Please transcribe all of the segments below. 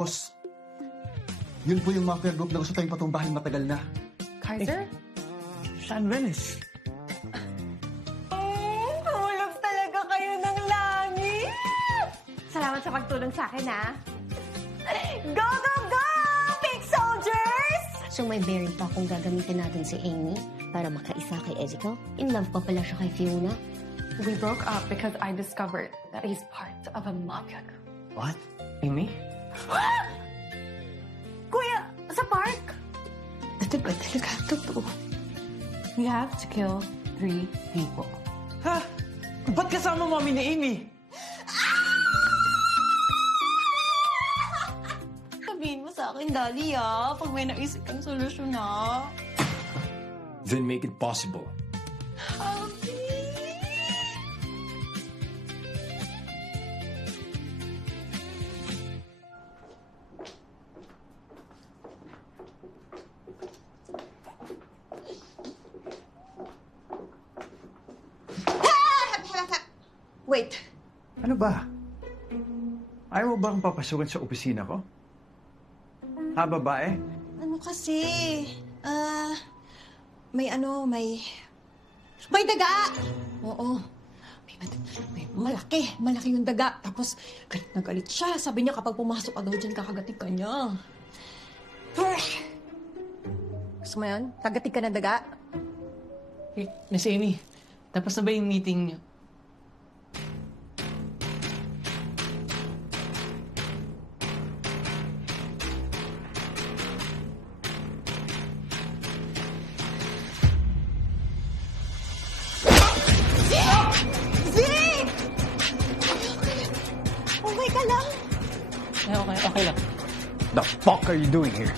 Boss, yun po yung mafia group na gusto tayong patumbahin matagal na. Kaiser? Sean Venice. Hulog talaga kayo ng langit! Salamat sa pagtulong sa akin, ha? Go, go, go! Pink soldiers! So may bearing pa kung gagamitin natin si Amy para makaisa kay Ezekiel. In love pa pala siya kay Fiona. We broke up because I discovered that he's part of a mafia group. What? Amy? Kuya, sa park? Ito ba talaga totoo? We have to kill 3 people. Ha? Ba't kasama mami ni Amy? Sabihin mo sa akin, Daddy, ah. Pag may naisip kang solusyon, ah. Then make it possible. Wait. Ano ba? Ayaw mo ba akong papasukan sa opisina ko? Ha, babae? Ano kasi? May daga! Oo. May malaki yung daga. Tapos, galit na galit siya. Sabi niya kapag pumasok ka daw dyan, kakagatig ka niya. Gusto mo yun? Kagatig ka ng daga? Miss Amy, tapos na ba yung meeting niyo? Okay ka lang? Okay lang. The fuck are you doing here?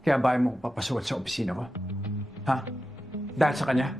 Kaya ba mo papasukan sa opisina ko? Ha? Dahil sa kanya?